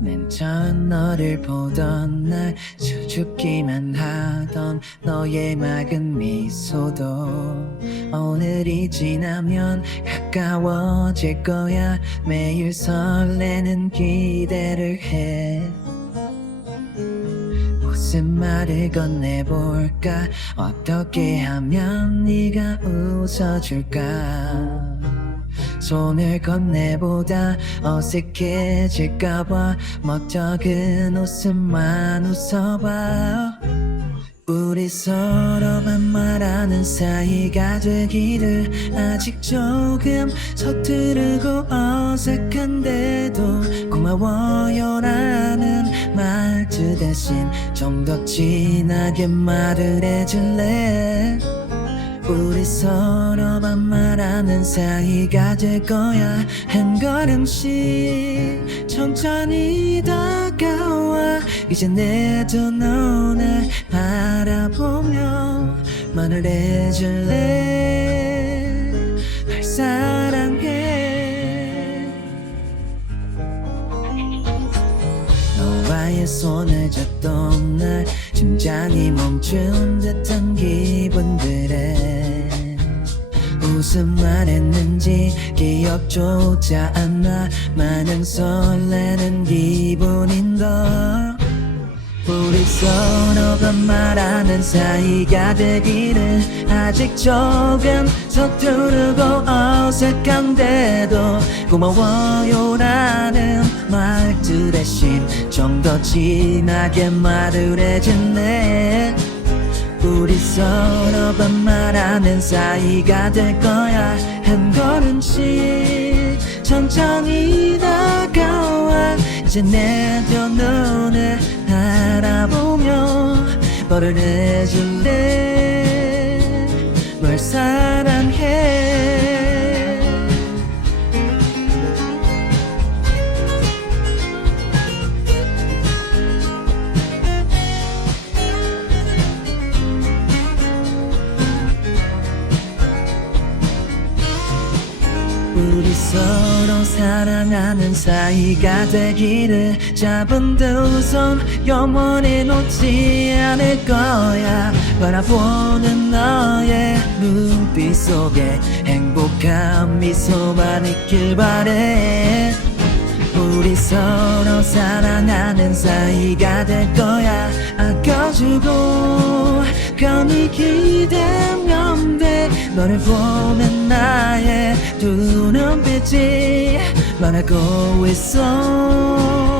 맨 처음 너를 보던 날 수줍기만 하던 너의 맑은 미소도 오늘이 지나면 가까워질 거야. 매일 설레는 기대를 해. 무슨 말을 건네볼까? 어떻게 하면 네가 웃어줄까 손을 건네보다 어색해질까봐 멋쩍은 웃음만 웃어봐. 우리 서로만 말하는 사이가 되기를 아직 조금 서투르고 어색한데도 고마워요라는 말투 대신 좀 더 진하게 말을 해줄래? 우리 서로만 말하는 사이가 될 거야. 한 걸음씩 천천히 다가와. 이제 내두 눈을 바라보며 말을 해줄래? 날 사랑해. 너와의 손을 잡던 날 심장이 멈춘 듯한 기 무슨 말 했는지 기억조차 안나 마냥 설레는 기분인 걸. 우리 서로가 말하는 사이가 되기를 아직 조금 서투르고 어색한데도 고마워요라는 말투 대신. 좀 더 진하게 말을 해줄래 우리 서로가 말하는 사이가 될 거야. 한 걸음씩 천천히 다가와. 이제 내두 눈을 바라보며 벌을 해줄래? 널 사랑해 우리 서로 사랑하는 사이가 되기를 잡은 두 손 영원히 놓지 않을 거야. 바라보는 너의 눈빛 속에 행복한 미소만 있길 바래. 우리 서로 사랑하는 사이가 될 거야. 아껴주고 감히 기대면 돼. 너를 보는 나의 두 눈빛이 말하고 있어